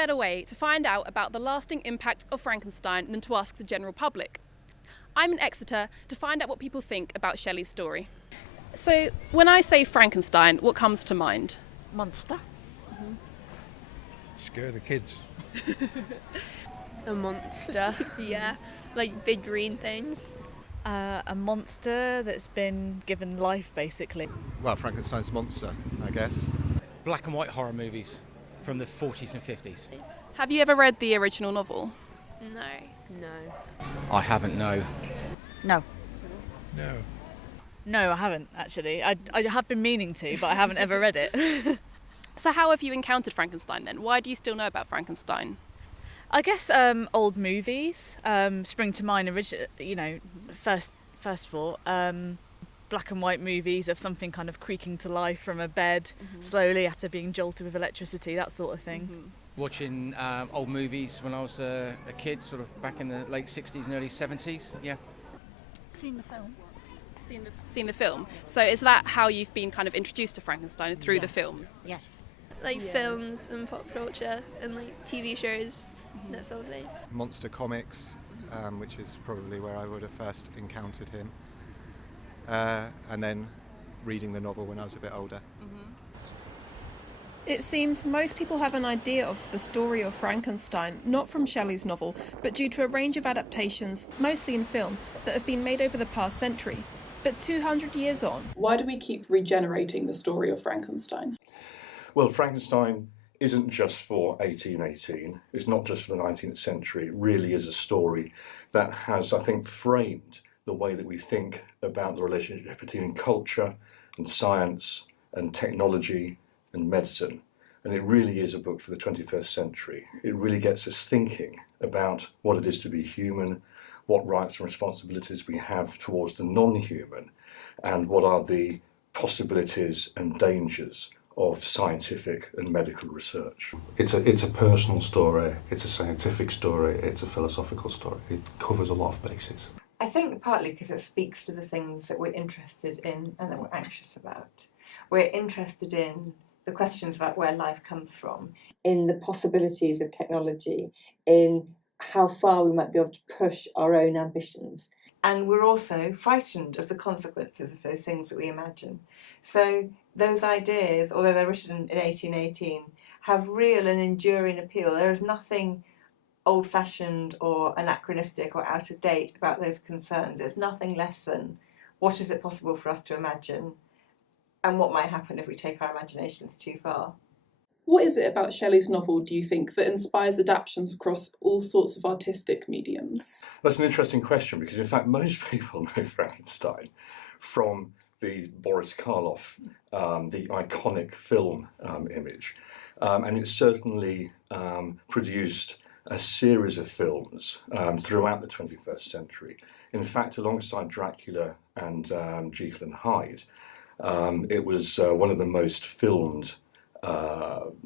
better way to find out about the lasting impact of Frankenstein than to ask the general public? I'm in Exeter to find out what people think about Shelley's story. So, when I say Frankenstein, what comes to mind? Monster. Scare the kids. A monster. Yeah, like big green things. A monster that's been given life, basically. Well, Frankenstein's monster, I guess. Black and white horror movies from the 40s and 50s. Have you ever read the original novel? No. No. I haven't, no. No. No. No, I haven't, actually. I have been meaning to, but I haven't ever read it. So how have you encountered Frankenstein then? Why do you still know about Frankenstein? I guess old movies spring to mind. First of all, black and white movies of something kind of creaking to life from a bed slowly after being jolted with electricity, that sort of thing. Watching old movies when I was a kid, sort of back in the late 60s and early 70s, yeah. Seen the film. Seen the film. So is that how you've been kind of introduced to Frankenstein, through the films? Yes. Like films and pop culture and like TV shows, that sort of thing. Monster comics, which is probably where I would have first encountered him. And then reading the novel when I was a bit older. It seems most people have an idea of the story of Frankenstein, not from Shelley's novel, but due to a range of adaptations, mostly in film, that have been made over the past century. But 200 years on, why do we keep regenerating the story of Frankenstein? Well, Frankenstein isn't just for 1818, it's not just for the 19th century, it really is a story that has, I think, framed the way that we think about the relationship between culture and science and technology and medicine. And it really is a book for the 21st century. It really gets us thinking about what it is to be human, what rights and responsibilities we have towards the non-human, and what are the possibilities and dangers of scientific and medical research. It's a personal story, it's a scientific story, it's a philosophical story. It covers a lot of bases. I think partly because it speaks to the things that we're interested in and that we're anxious about. We're interested in the questions about where life comes from, in the possibilities of technology, in how far we might be able to push our own ambitions. And we're also frightened of the consequences of those things that we imagine. So those ideas, although they're written in 1818, have real and enduring appeal. There is nothing old-fashioned or anachronistic or out of date about those concerns. It's nothing less than what is it possible for us to imagine and what might happen if we take our imaginations too far. What is it about Shelley's novel, do you think, that inspires adaptations across all sorts of artistic mediums? That's an interesting question because, in fact, most people know Frankenstein from the Boris Karloff, the iconic film image. And it certainly produced a series of films throughout the 21st century. In fact, alongside Dracula and Jekyll and Hyde, it was one of the most filmed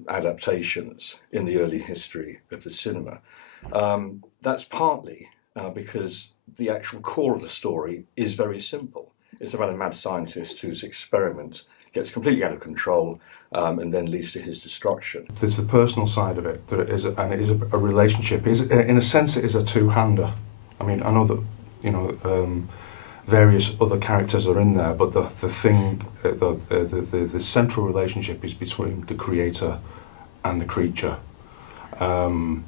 adaptations in the early history of the cinema. That's partly because the actual core of the story is very simple. It's about a mad scientist whose experiment gets completely out of control and then leads to his destruction. There's the personal side of it, that it is, and it is a relationship. In a sense, it is a two-hander. I mean, I know that various other characters are in there, but the central relationship is between the creator and the creature, and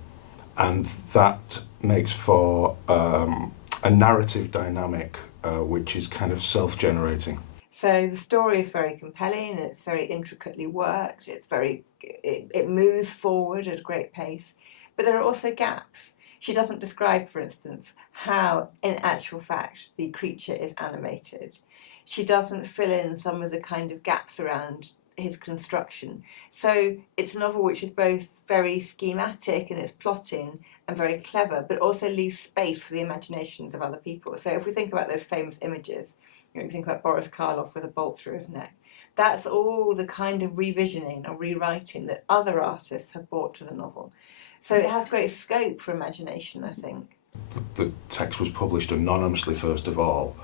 that makes for a narrative dynamic which is kind of self-generating. So the story is very compelling and it's very intricately worked. It moves forward at a great pace, but there are also gaps. She doesn't describe, for instance, how, in actual fact, the creature is animated. She doesn't fill in some of the kind of gaps around his construction. So it's a novel which is both very schematic in its plotting and very clever, but also leaves space for the imaginations of other people. So if we think about those famous images, you think about Boris Karloff with a bolt through his neck, that's all the kind of revisioning or rewriting that other artists have brought to the novel. So it has great scope for imagination, I think. The text was published anonymously, first of all,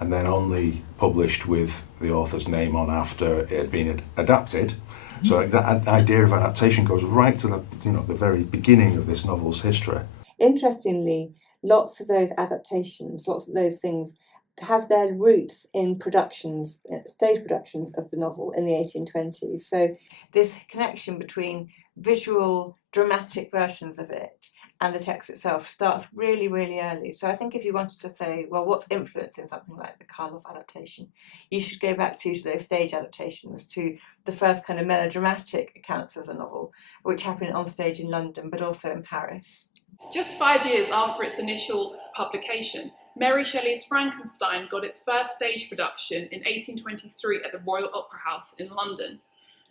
and then only published with the author's name on after it had been adapted. So that idea of adaptation goes right to the very beginning of this novel's history. Interestingly, lots of those adaptations, lots of those things have their roots in productions, stage productions of the novel in the 1820s. So this connection between visual, dramatic versions of it and the text itself starts really, really early. So I think if you wanted to say, well, what's influencing something like the Karloff adaptation, you should go back to those stage adaptations, to the first kind of melodramatic accounts of the novel, which happened on stage in London, but also in Paris. Just 5 years after its initial publication, Mary Shelley's Frankenstein got its first stage production in 1823 at the Royal Opera House in London.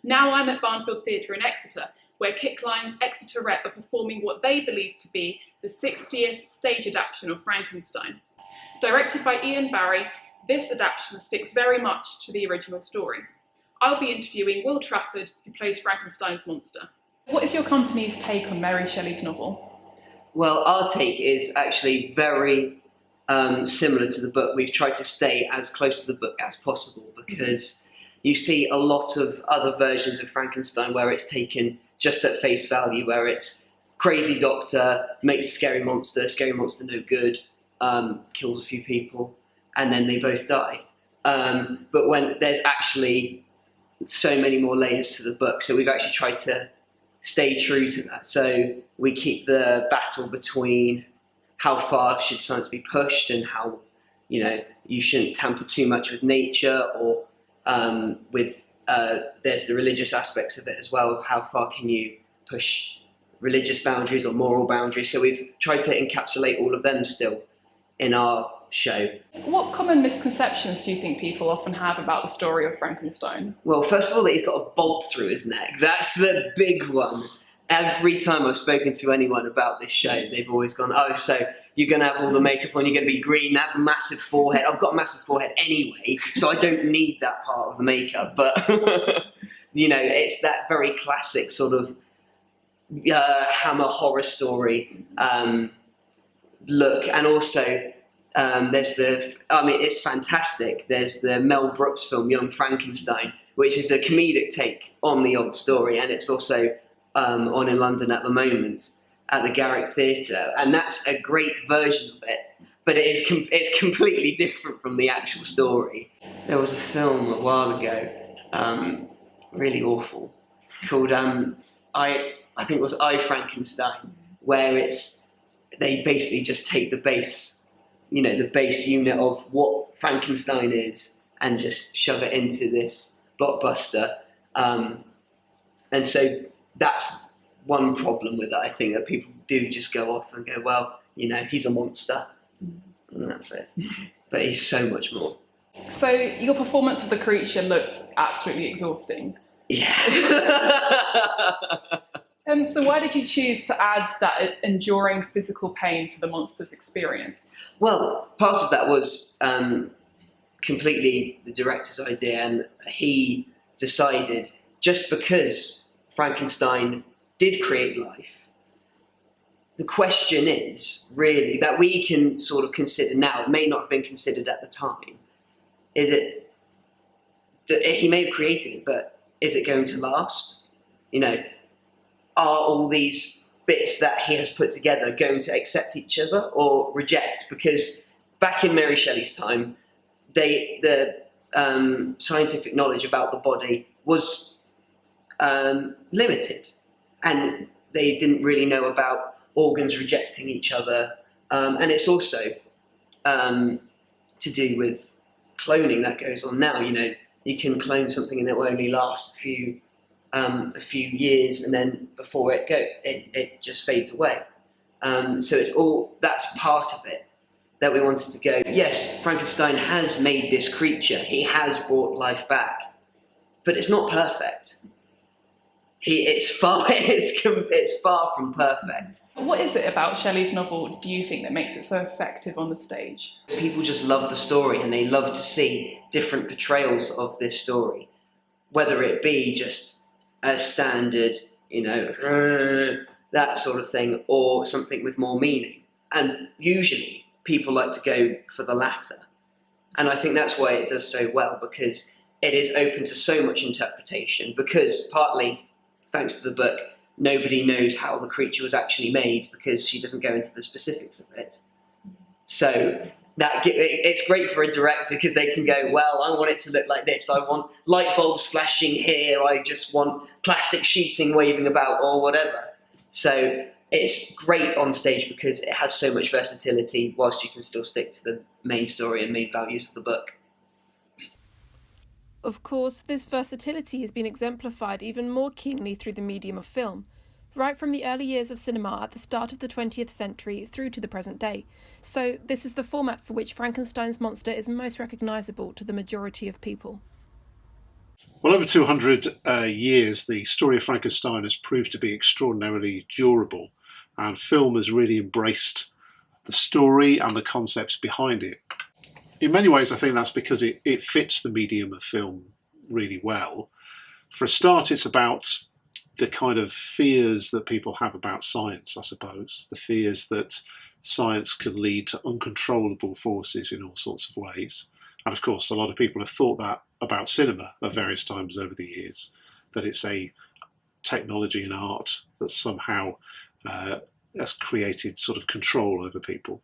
Now I'm at Barnfield Theatre in Exeter, where Kickline's Exeter Rep are performing what they believe to be the 60th stage adaptation of Frankenstein. Directed by Ian Barry, this adaptation sticks very much to the original story. I'll be interviewing Will Trafford, who plays Frankenstein's monster. What is your company's take on Mary Shelley's novel? Well, our take is actually very similar to the book. We've tried to stay as close to the book as possible, because you see a lot of other versions of Frankenstein where it's taken just at face value, where it's crazy doctor, makes a scary monster no good, kills a few people, and then they both die. But when there's actually so many more layers to the book, so we've actually tried to stay true to that. So we keep the battle between how far should science be pushed and how, you shouldn't tamper too much with nature, or there's the religious aspects of it as well, of how far can you push religious boundaries or moral boundaries. So we've tried to encapsulate all of them still in our show. What common misconceptions do you think people often have about the story of Frankenstein? Well, first of all, that he's got a bolt through his neck. That's the big one. Every time I've spoken to anyone about this show, they've always gone, oh, so you're going to have all the makeup on, you're going to be green, have a massive forehead. I've got a massive forehead anyway, so I don't need that part of the makeup. But, it's that very classic sort of Hammer horror story look. And also, it's fantastic. There's the Mel Brooks film, Young Frankenstein, which is a comedic take on the old story, and it's also on in London at the moment at the Garrick Theatre, and that's a great version of it, but it's completely different from the actual story. There was a film a while ago, really awful, called I think it was I, Frankenstein, where they basically just take the base unit of what Frankenstein is and just shove it into this blockbuster, and so that's one problem with it, I think, that people do just go off and go, well, he's a monster, and that's it. But he's so much more. So your performance of the creature looked absolutely exhausting. Yeah. So why did you choose to add that enduring physical pain to the monster's experience? Well, part of that was completely the director's idea, and he decided, just because Frankenstein did create life, the question is really that we can sort of consider now, it may not have been considered at the time, is it that he may have created it, but is it going to last? Are all these bits that he has put together going to accept each other or reject? Because back in Mary Shelley's time, the scientific knowledge about the body was limited, and they didn't really know about organs rejecting each other, and it's also to do with cloning that goes on now. You can clone something and it will only last a few years, and then before it just fades away. So that's part of it that we wanted to go, yes, Frankenstein has made this creature, he has brought life back, but it's not perfect. It's far from perfect. What is it about Shelley's novel, do you think, that makes it so effective on the stage? People just love the story, and they love to see different portrayals of this story, whether it be just a standard, that sort of thing, or something with more meaning. And usually people like to go for the latter. And I think that's why it does so well, because it is open to so much interpretation, because partly, thanks to the book, nobody knows how the creature was actually made because she doesn't go into the specifics of it. So it's great for a director because they can go, well, I want it to look like this. I want light bulbs flashing here. I just want plastic sheeting waving about or whatever. So it's great on stage because it has so much versatility whilst you can still stick to the main story and main values of the book. Of course, this versatility has been exemplified even more keenly through the medium of film, right from the early years of cinema at the start of the 20th century through to the present day. So this is the format for which Frankenstein's monster is most recognisable to the majority of people. Well, over 200 years, the story of Frankenstein has proved to be extraordinarily durable, and film has really embraced the story and the concepts behind it. In many ways, I think that's because it fits the medium of film really well. For a start, it's about the kind of fears that people have about science, I suppose. The fears that science can lead to uncontrollable forces in all sorts of ways. And of course, a lot of people have thought that about cinema at various times over the years, that it's a technology and art that somehow has created sort of control over people.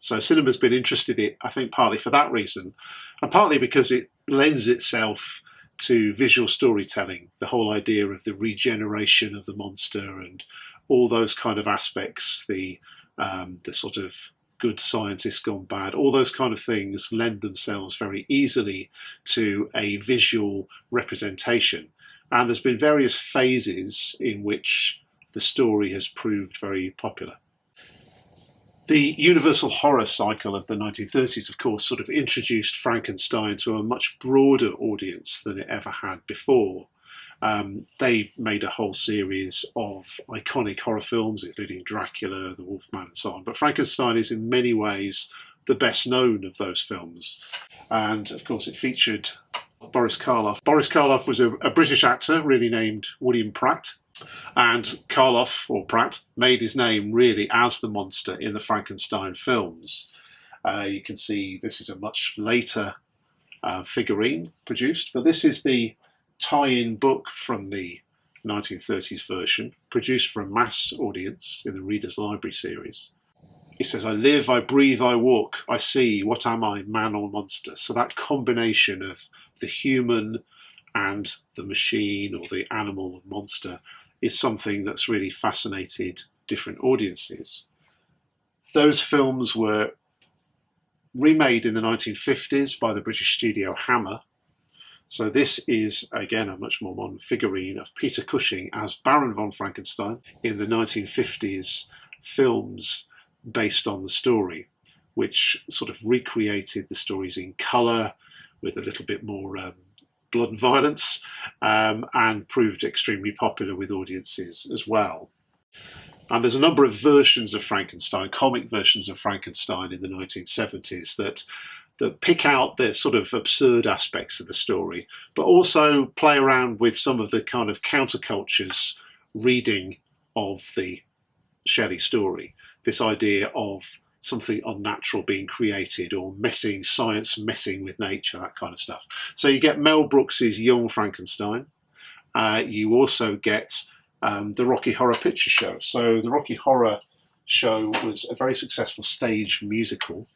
So cinema's been interested in it, I think, partly for that reason, and partly because it lends itself to visual storytelling, the whole idea of the regeneration of the monster and all those kind of aspects, the sort of good scientist gone bad, all those kind of things lend themselves very easily to a visual representation. And there's been various phases in which the story has proved very popular. The universal horror cycle of the 1930s, of course, sort of introduced Frankenstein to a much broader audience than it ever had before. They made a whole series of iconic horror films, including Dracula, The Wolfman, and so on. But Frankenstein is in many ways the best known of those films. And of course, it featured Boris Karloff. Boris Karloff was a British actor, really named William Pratt. And Karloff, or Pratt, made his name really as the monster in the Frankenstein films. You can see this is a much later figurine produced, but this is the tie-in book from the 1930s version, produced for a mass audience in the Reader's Library series. It says, I live, I breathe, I walk, I see, what am I, man or monster? So that combination of the human and the machine or the animal or monster is something that's really fascinated different audiences. Those films were remade in the 1950s by the British studio Hammer. So this is, again, a much more modern figurine of Peter Cushing as Baron von Frankenstein in the 1950s films based on the story, which sort of recreated the stories in colour with a little bit more blood and violence, and proved extremely popular with audiences as well. And there's a number of versions of Frankenstein, comic versions of Frankenstein in the 1970s that pick out the sort of absurd aspects of the story, but also play around with some of the kind of counterculture's reading of the Shelley story. This idea of something unnatural being created, or science messing with nature, that kind of stuff. So you get Mel Brooks's Young Frankenstein. You also get the Rocky Horror Picture Show. So the Rocky Horror Show was a very successful stage musical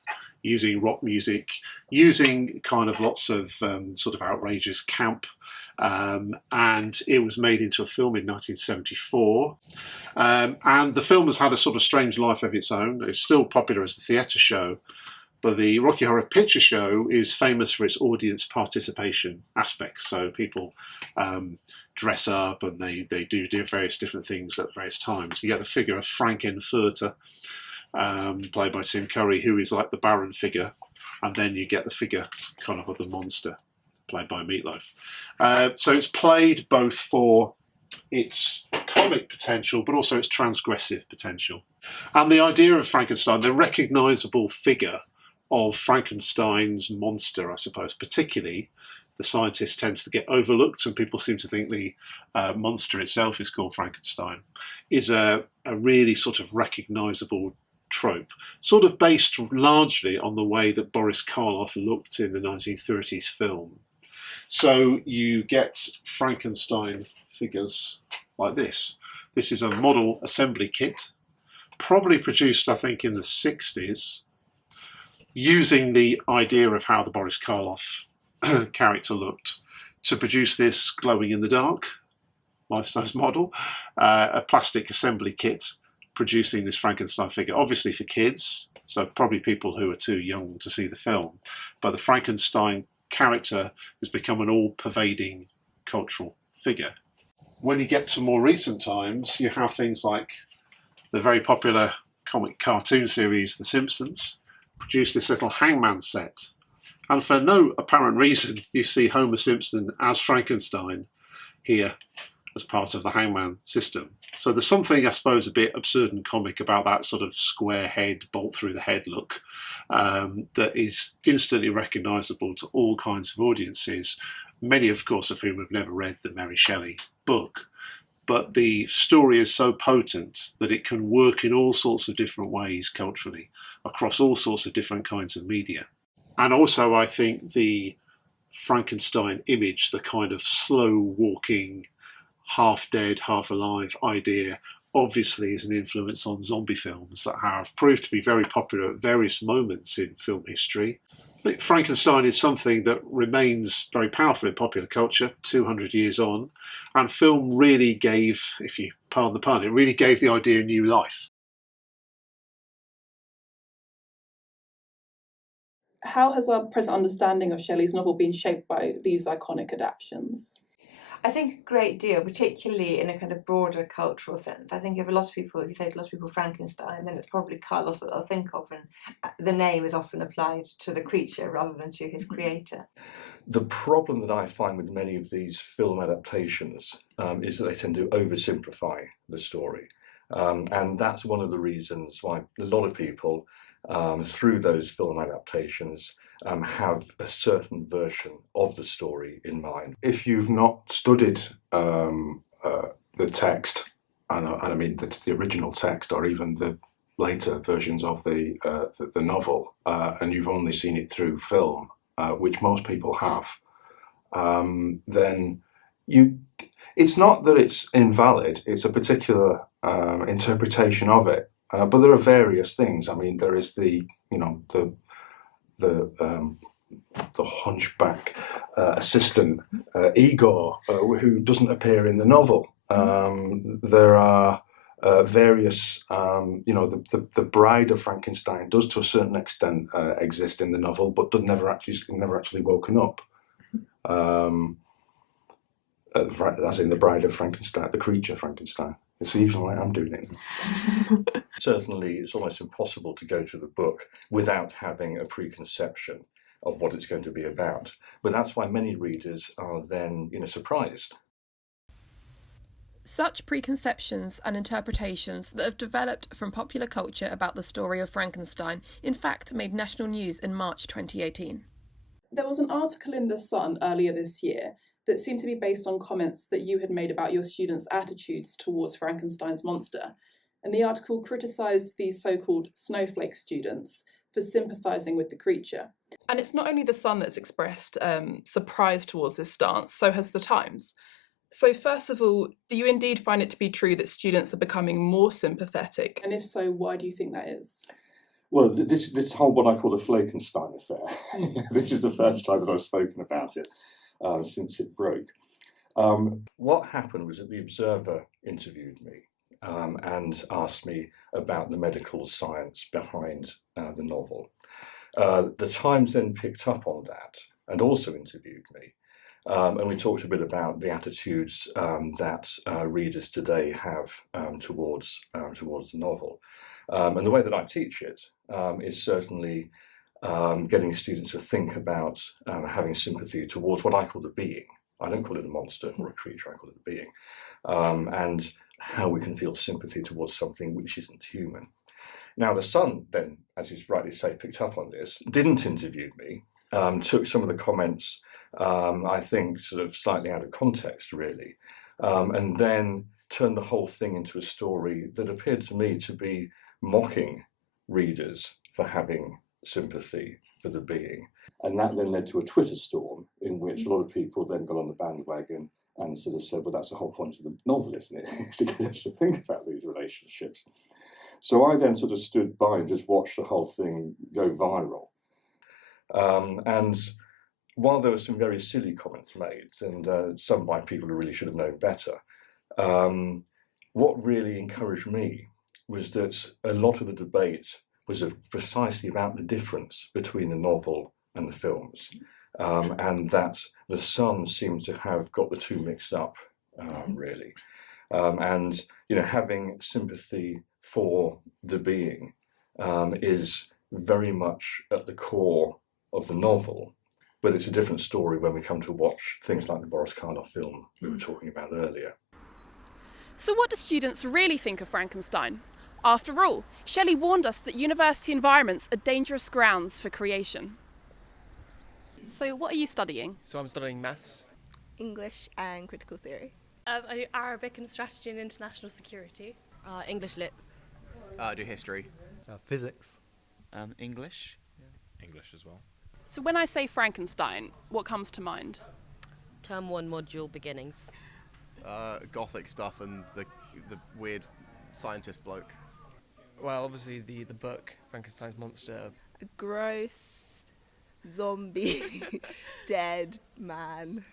using rock music, using kind of lots of sort of outrageous camp. And it was made into a film in 1974. And the film has had a sort of strange life of its own. It's still popular as a theatre show, but the Rocky Horror Picture Show is famous for its audience participation aspects. So people dress up and they do various different things at various times. You get the figure of Frankenfurter, played by Tim Curry, who is like the Baron figure, and then you get the figure kind of the monster, played by Meatloaf. So it's played both for its comic potential, but also its transgressive potential. And the idea of Frankenstein, the recognisable figure of Frankenstein's monster, I suppose, particularly the scientist, tends to get overlooked, and people seem to think the monster itself is called Frankenstein, is a really sort of recognisable trope, sort of based largely on the way that Boris Karloff looked in the 1930s film. So you get Frankenstein figures like this. This is a model assembly kit, probably produced, I think, in the 60s, using the idea of how the Boris Karloff character looked to produce this glowing in the dark life-size model, a plastic assembly kit producing this Frankenstein figure, obviously for kids, so probably people who are too young to see the film, but the Frankenstein character has become an all-pervading cultural figure. When you get to more recent times, you have things like the very popular comic cartoon series The Simpsons produced this little hangman set, and for no apparent reason you see Homer Simpson as Frankenstein here as part of the hangman system. So there's something, I suppose, a bit absurd and comic about that sort of square head, bolt through the head look that is instantly recognisable to all kinds of audiences, many of course of whom have never read the Mary Shelley book. But the story is so potent that it can work in all sorts of different ways culturally, across all sorts of different kinds of media. And also I think the Frankenstein image, the kind of slow walking, half dead, half alive idea, obviously is an influence on zombie films that have proved to be very popular at various moments in film history. I think Frankenstein is something that remains very powerful in popular culture 200 years on, and film really gave, if you pardon the pun, it really gave the idea new life. How has our present understanding of Shelley's novel been shaped by these iconic adaptations? I think a great deal, particularly in a kind of broader cultural sense. I think if you say to a lot of people Frankenstein, then it's probably Karloff that they'll think of, and the name is often applied to the creature rather than to his creator. The problem that I find with many of these film adaptations is that they tend to oversimplify the story. And that's one of the reasons why a lot of people, through those film adaptations, have a certain version of the story in mind. If you've not studied the text, and I mean the original text or even the later versions of the novel, and you've only seen it through film, which most people have, then it's not that it's invalid, it's a particular interpretation of it. But there are various things. I mean, there is the hunchback assistant Igor, who doesn't appear in the novel. There are various, the bride of Frankenstein does to a certain extent exist in the novel, but never actually woken up. As in the bride of Frankenstein, the creature Frankenstein. It's even like I'm doing it. Certainly, it's almost impossible to go through the book without having a preconception of what it's going to be about. But that's why many readers are then, surprised. Such preconceptions and interpretations that have developed from popular culture about the story of Frankenstein, in fact, made national news in March 2018. There was an article in The Sun earlier this year that seemed to be based on comments that you had made about your students' attitudes towards Frankenstein's monster. And the article criticised these so-called snowflake students for sympathising with the creature. And it's not only The Sun that's expressed surprise towards this stance, so has The Times. So first of all, do you indeed find it to be true that students are becoming more sympathetic? And if so, why do you think that is? Well, this whole what I call the Frankenstein affair, this is the first time that I've spoken about it since it broke. What happened was that the Observer interviewed me and asked me about the medical science behind the novel. The Times then picked up on that and also interviewed me. And we talked a bit about the attitudes that readers today have towards the novel. And the way that I teach it is certainly getting students to think about having sympathy towards what I call the being. I don't call it a monster or a creature, I call it a being. And how we can feel sympathy towards something which isn't human. Now, The Sun then, as you rightly say, picked up on this, didn't interview me, took some of the comments, I think, sort of slightly out of context, really, and then turned the whole thing into a story that appeared to me to be mocking readers for having sympathy for the being. And that then led to a Twitter storm in which a lot of people then got on the bandwagon and sort of said, well, that's the whole point of the novel, isn't it? Is to get us to think about these relationships. So I then sort of stood by and just watched the whole thing go viral. And while there were some very silly comments made, and some by people who really should have known better, what really encouraged me was that a lot of the debate was precisely about the difference between the novel and the films, and that the Sun seemed to have got the two mixed up, really. And, you know, having sympathy for the being is very much at the core of the novel, but it's a different story when we come to watch things like the Boris Karloff film we were talking about earlier. So what do students really think of Frankenstein? After all, Shelley warned us that university environments are dangerous grounds for creation. So what are you studying? So I'm studying maths. English and critical theory. I do Arabic and strategy and international security. English lit. I do history. Physics. English. Yeah. English as well. So when I say Frankenstein, what comes to mind? Term 1 module beginnings. Gothic stuff and the weird scientist bloke. Well, obviously the book, Frankenstein's monster. A gross, zombie, dead man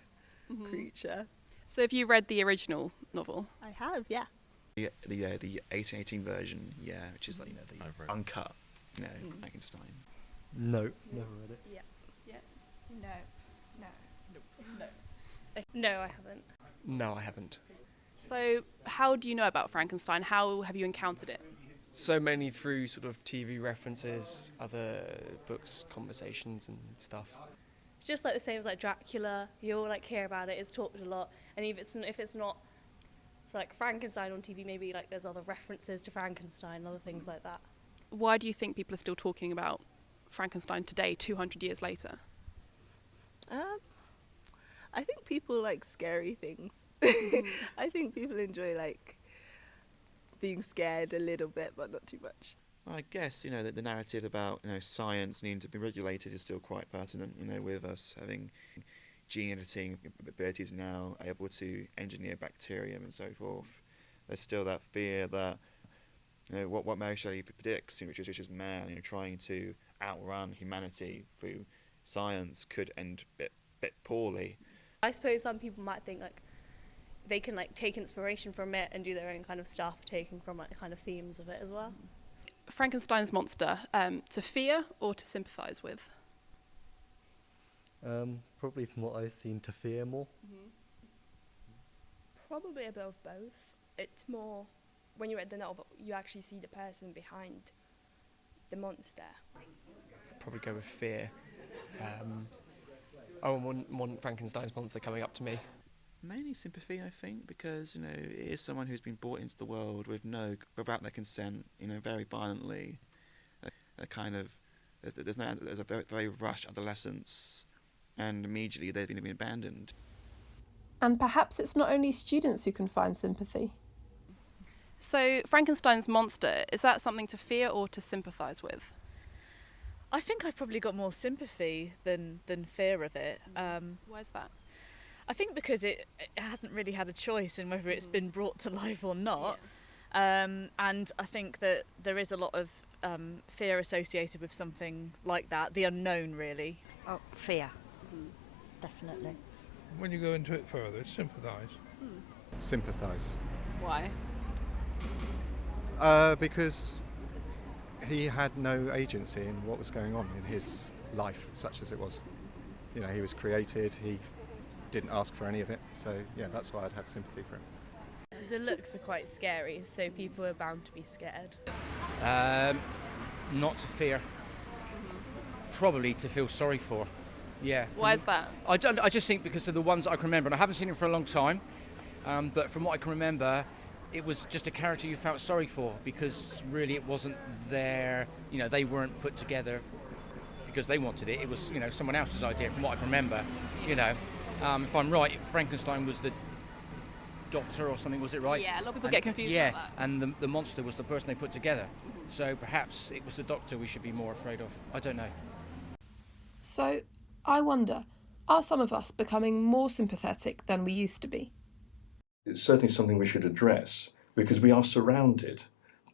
creature. So have you read the original novel? I have, yeah. The 1818 version, yeah, which is like, you know, the uncut, you know, Frankenstein. No, never read it. Yeah. Yeah. No. No, I haven't. No, I haven't. So how do you know about Frankenstein? How have you encountered it? So mainly through sort of TV references, other books, conversations and stuff. It's just like the same as like Dracula. You'll like hear about it. It's talked a lot. And if it's not so like Frankenstein on TV, maybe like there's other references to Frankenstein, other things like that. Why do you think people are still talking about Frankenstein today, 200 years later? I think people like scary things. I think people enjoy like being scared a little bit, but not too much. Well, I guess, you know, that the narrative about, you know, science needing to be regulated is still quite pertinent, you know, with us having gene editing abilities now, able to engineer bacterium and so forth. There's still that fear that, you know, what Mary Shelley predicts, which is man, you know, trying to outrun humanity through science could end a bit poorly. I suppose some people might think like they can like take inspiration from it and do their own kind of stuff, taking from like the kind of themes of it as well. Frankenstein's monster, to fear or to sympathise with? Probably from what I've seen, to fear more. Probably a bit of both. It's more, when you read the novel, you actually see the person behind the monster. Probably go with fear. I want Frankenstein's monster coming up to me. Mainly sympathy, I think, because, you know, it is someone who's been brought into the world without their consent, you know, very violently. A kind of, there's a very rushed adolescence, and immediately they've been abandoned. And perhaps it's not only students who can find sympathy. So Frankenstein's monster, is that something to fear or to sympathise with? I think I've probably got more sympathy than fear of it. Why is that? I think because it hasn't really had a choice in whether it's been brought to life or not. And I think that there is a lot of fear associated with something like that, the unknown really. Oh, fear. Definitely. When you go into it further, sympathise. Sympathise. Why? Because he had no agency in what was going on in his life, such as it was. You know, he was created, he didn't ask for any of it, so yeah, that's why I'd have sympathy for him. The looks are quite scary, so people are bound to be scared. Not to fear. Probably to feel sorry for. Yeah. Why is that? I just think because of the ones that I can remember, and I haven't seen him for a long time, but from what I can remember, it was just a character you felt sorry for, because really it wasn't their, you know, they weren't put together because they wanted it. It was, you know, someone else's idea from what I can remember, you know. If I'm right, Frankenstein was the doctor or something, was it right? Yeah, a lot of people get confused about that. And the monster was the person they put together. So perhaps it was the Doctor we should be more afraid of. I don't know. So, I wonder, are some of us becoming more sympathetic than we used to be? It's certainly something we should address because we are surrounded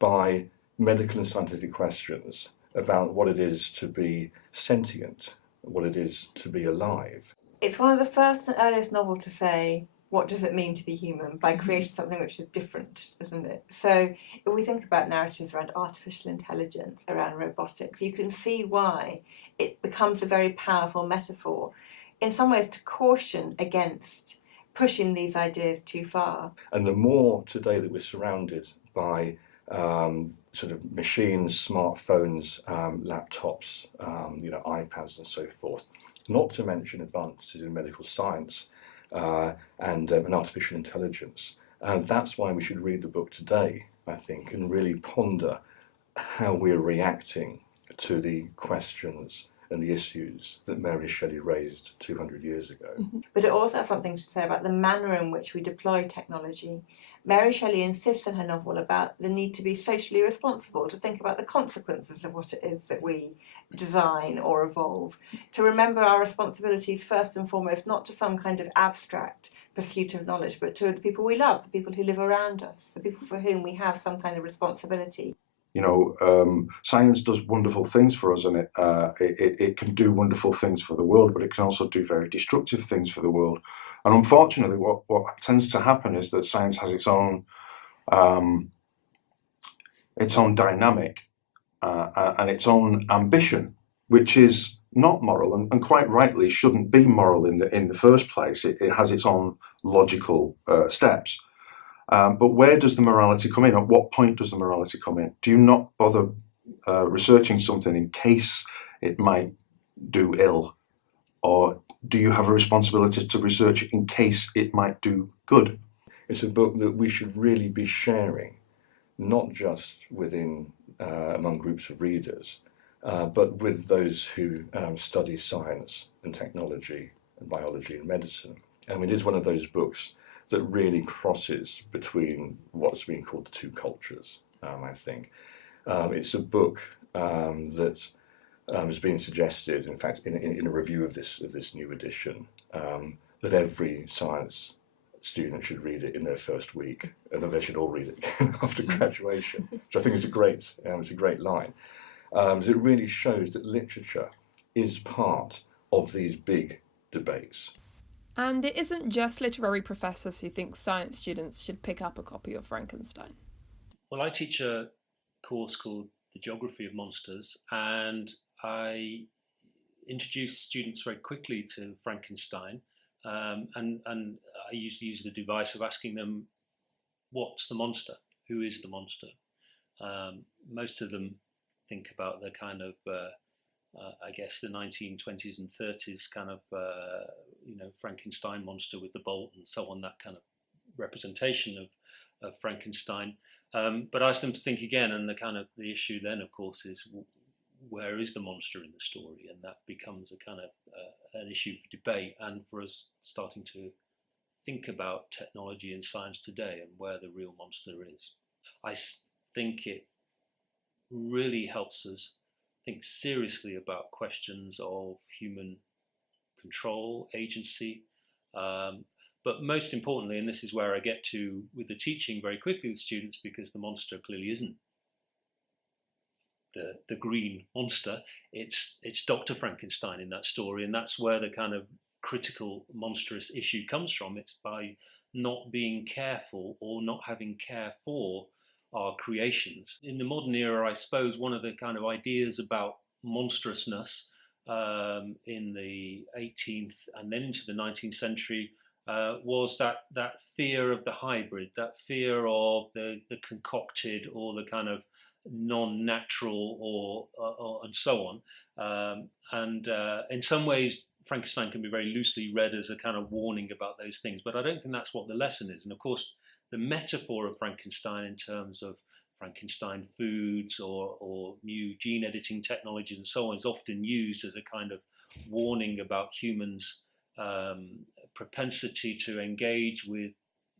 by medical and scientific questions about what it is to be sentient, what it is to be alive. It's one of the first and earliest novels to say, what does it mean to be human, by creating something which is different, isn't it? So if we think about narratives around artificial intelligence, around robotics, you can see why it becomes a very powerful metaphor, in some ways to caution against pushing these ideas too far. And the more today that we're surrounded by sort of machines, smartphones, laptops, iPads and so forth, not to mention advances in medical science and artificial intelligence. That's why we should read the book today, I think, and really ponder how we're reacting to the questions and the issues that Mary Shelley raised 200 years ago. But it also has something to say about the manner in which we deploy technology. Mary Shelley insists in her novel about the need to be socially responsible, to think about the consequences of what it is that we design or evolve, to remember our responsibilities first and foremost, not to some kind of abstract pursuit of knowledge, but to the people we love, the people who live around us, the people for whom we have some kind of responsibility. Science does wonderful things for us, and it can do wonderful things for the world, but it can also do very destructive things for the world. And unfortunately, what tends to happen is that science has its own dynamic and its own ambition, which is not moral, and quite rightly shouldn't be moral in the first place. It has its own logical steps. But where does the morality come in? At what point does the morality come in? Do you not bother researching something in case it might do ill? Or do you have a responsibility to research in case it might do good? It's a book that we should really be sharing, not just within among groups of readers, but with those who study science and technology and biology and medicine. And it is one of those books that really crosses between what's been called the two cultures, I think. It's a book that has been suggested, in fact, in a review of this new edition, that every science student should read it in their first week, and then they should all read it again after graduation, which I think is a great line. It really shows that literature is part of these big debates. And it isn't just literary professors who think science students should pick up a copy of Frankenstein. Well, I teach a course called The Geography of Monsters, and I introduce students very quickly to Frankenstein, and I usually use the device of asking them, what's the monster? Who is the monster? Most of them think about the kind of I guess the 1920s and 30s kind of, Frankenstein monster with the bolt and so on, that kind of representation of Frankenstein. But I asked them to think again, and the issue then, of course, is where is the monster in the story? And that becomes a kind of an issue for debate and for us starting to think about technology and science today and where the real monster is. I think it really helps us think seriously about questions of human control, agency, but most importantly, and this is where I get to with the teaching very quickly with students, because the monster clearly isn't the green monster, it's Dr. Frankenstein in that story, and that's where the kind of critical monstrous issue comes from. It's by not being careful or not having care for our creations. In the modern era, I suppose one of the kind of ideas about monstrousness in the 18th and then into the 19th century was that fear of the hybrid, that fear of the concocted or the kind of non-natural or and so on. And in some ways, Frankenstein can be very loosely read as a kind of warning about those things, but I don't think that's what the lesson is. And of course, the metaphor of Frankenstein in terms of Frankenstein foods or new gene editing technologies and so on is often used as a kind of warning about humans' propensity to engage with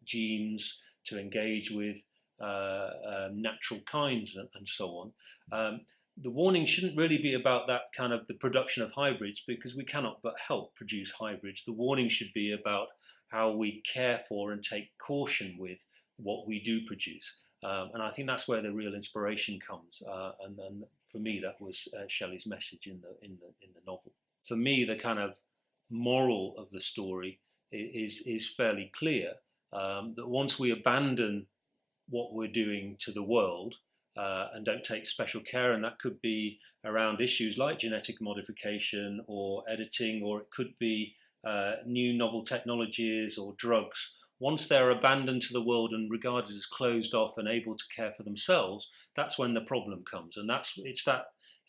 genes, to engage with natural kinds and so on. The warning shouldn't really be about that kind of the production of hybrids, because we cannot but help produce hybrids. The warning should be about how we care for and take caution with what we do produce. And I think that's where the real inspiration comes. And for me, that was Shelley's message in the novel. For me, the kind of moral of the story is fairly clear, that once we abandon what we're doing to the world and don't take special care, and that could be around issues like genetic modification or editing, or it could be new novel technologies or drugs. Once they're abandoned to the world and regarded as closed off and able to care for themselves, that's when the problem comes. And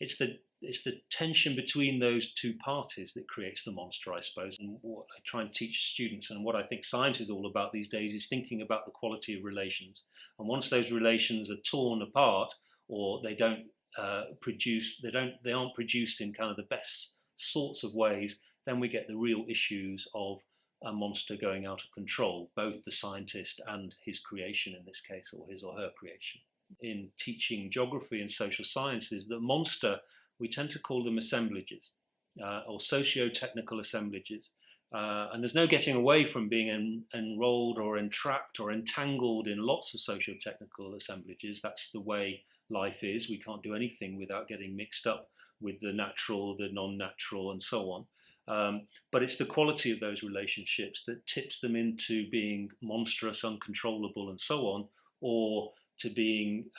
it's the tension between those two parties that creates the monster, I suppose. And what I try and teach students, and what I think science is all about these days, is thinking about the quality of relations. And once those relations are torn apart, or they don't they aren't produced in kind of the best sorts of ways, then we get the real issues of a monster going out of control, both the scientist and his creation in this case, or his or her creation. In teaching geography and social sciences, the monster, we tend to call them assemblages, or socio-technical assemblages. And there's no getting away from being enrolled or entrapped or entangled in lots of socio-technical assemblages. That's the way life is. We can't do anything without getting mixed up with the natural, the non-natural, and so on. But it's the quality of those relationships that tips them into being monstrous, uncontrollable, and so on, or to being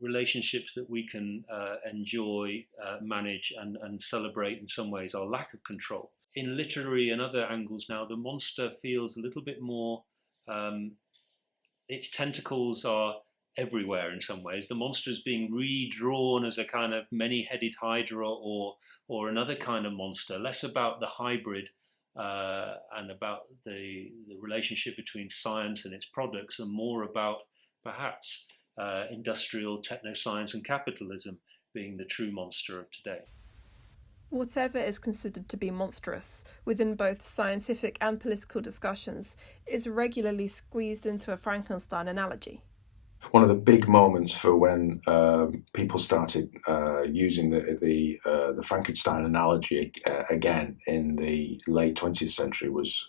relationships that we can enjoy, manage, and celebrate in some ways our lack of control. In literary and other angles now, the monster feels a little bit more, its tentacles are everywhere in some ways. The monster is being redrawn as a kind of many-headed hydra or another kind of monster, less about the hybrid and about the relationship between science and its products, and more about perhaps industrial technoscience and capitalism being the true monster of today. Whatever is considered to be monstrous within both scientific and political discussions is regularly squeezed into a Frankenstein analogy. One of the big moments for when people started using the Frankenstein analogy again in the late 20th century was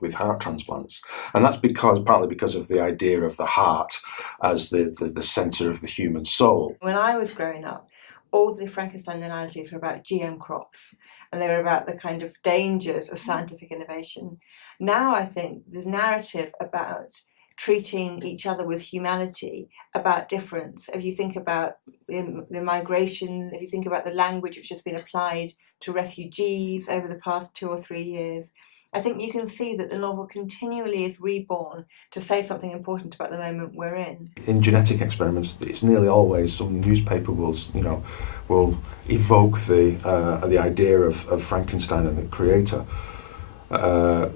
with heart transplants, and that's partly because of the idea of the heart as the centre of the human soul. When I was growing up, all the Frankenstein analogies were about GM crops, and they were about the kind of dangers of scientific innovation. Now I think the narrative about treating each other with humanity, about difference, if you think about the migration, if you think about the language which has been applied to refugees over the past 2 or 3 years, I think you can see that the novel continually is reborn to say something important about the moment we're in. In genetic experiments, it's nearly always some newspaper will evoke the idea of Frankenstein and the creator.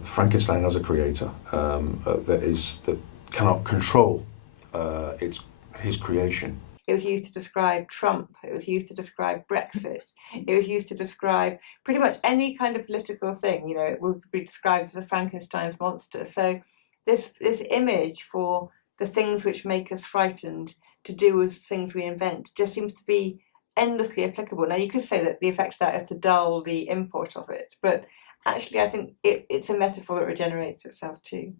Frankenstein as a creator that cannot control his creation. It was used to describe Trump, it was used to describe Brexit, it was used to describe pretty much any kind of political thing, it would be described as a Frankenstein's monster. So this image for the things which make us frightened to do with things we invent just seems to be endlessly applicable. Now you could say that the effect of that is to dull the import of it, but actually I think it's a metaphor that regenerates itself too.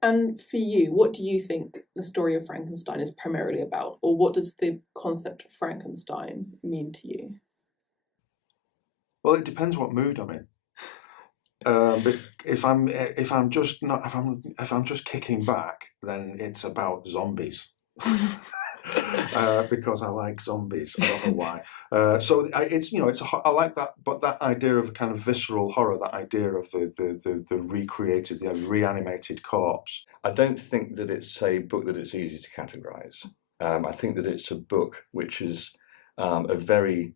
And for you, what do you think the story of Frankenstein is primarily about? Or what does the concept of Frankenstein mean to you? Well, it depends what mood I'm in. But if I'm just kicking back, then it's about zombies. Because I like zombies. I don't know why. I like that, but that idea of a kind of visceral horror, that idea of the recreated, reanimated corpse. I don't think that it's a book that it's easy to categorise. I think that it's a book which is a very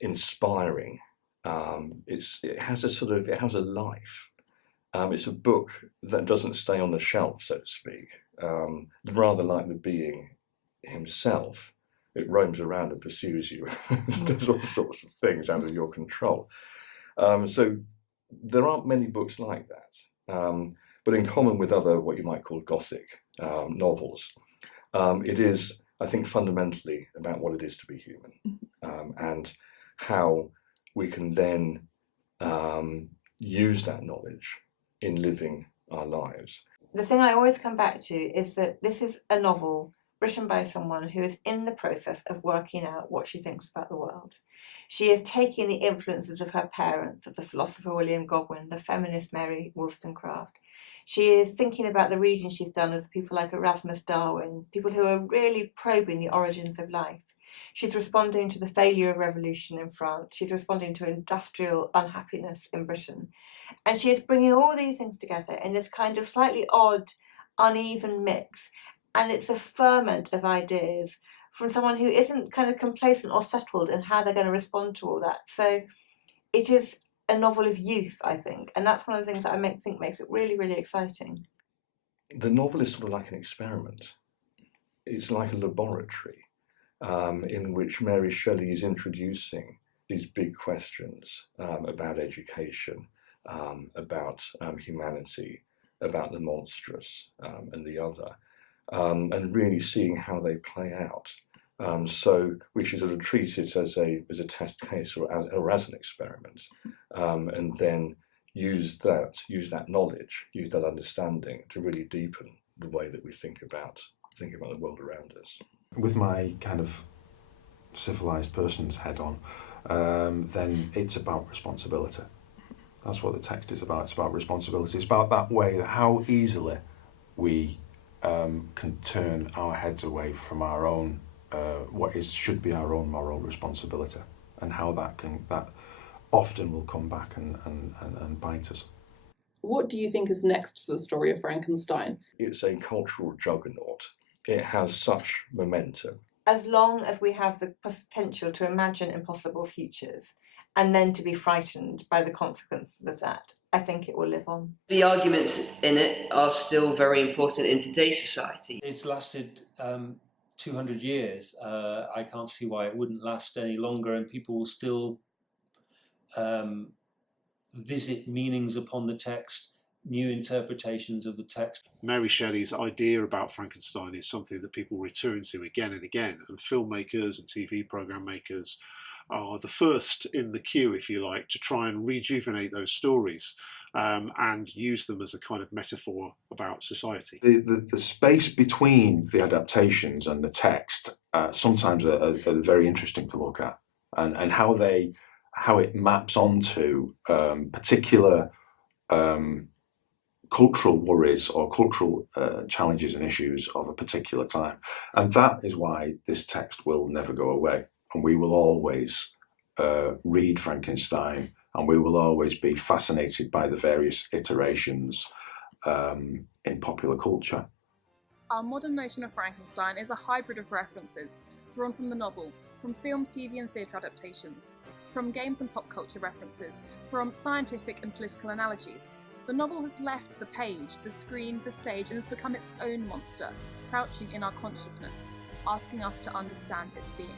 inspiring. It has a life. It's a book that doesn't stay on the shelf, so to speak. Rather like the being himself, it roams around and pursues you, does all sorts of things out of your control. So there aren't many books like that. But in common with other what you might call Gothic novels, it is, I think, fundamentally about what it is to be human, and how we can then use that knowledge in living our lives. The thing I always come back to is that this is a novel written by someone who is in the process of working out what she thinks about the world. She is taking the influences of her parents, of the philosopher William Godwin, the feminist Mary Wollstonecraft. She is thinking about the reading she's done of people like Erasmus Darwin, people who are really probing the origins of life. She's responding to the failure of revolution in France. She's responding to industrial unhappiness in Britain. And she is bringing all these things together in this kind of slightly odd, uneven mix. And it's a ferment of ideas from someone who isn't kind of complacent or settled in how they're going to respond to all that. So it is a novel of youth, I think. And that's one of the things that I think makes it really, really exciting. The novel is sort of like an experiment. It's like a laboratory in which Mary Shelley is introducing these big questions about education, about humanity, about the monstrous and the other, and really seeing how they play out. So we should sort of treat it as a test case or as an experiment, and then use that knowledge, use that understanding to really deepen the way that we think about the world around us. With my kind of civilized person's head on, then it's about responsibility. That's what the text is about. It's about responsibility. It's about that way, how easily we can turn our heads away from our own, should be our own moral responsibility, and how that often will come back and bite us. What do you think is next for the story of Frankenstein? It's a cultural juggernaut. It has such momentum. As long as we have the potential to imagine impossible futures and then to be frightened by the consequences of that, I think it will live on. The arguments in it are still very important in today's society. It's lasted 200 years. I can't see why it wouldn't last any longer, and people will still visit meanings upon the text, new interpretations of the text. Mary Shelley's idea about Frankenstein is something that people return to again and again, and filmmakers and TV program makers are the first in the queue, if you like, to try and rejuvenate those stories and use them as a kind of metaphor about society. The space between the adaptations and the text sometimes are very interesting to look at, and how it maps onto particular cultural worries or cultural challenges and issues of a particular time. And that is why this text will never go away. And we will always read Frankenstein, and we will always be fascinated by the various iterations in popular culture. Our modern notion of Frankenstein is a hybrid of references drawn from the novel, from film, TV and theatre adaptations, from games and pop culture references, from scientific and political analogies. The novel has left the page, the screen, the stage, and has become its own monster, crouching in our consciousness, asking us to understand its being.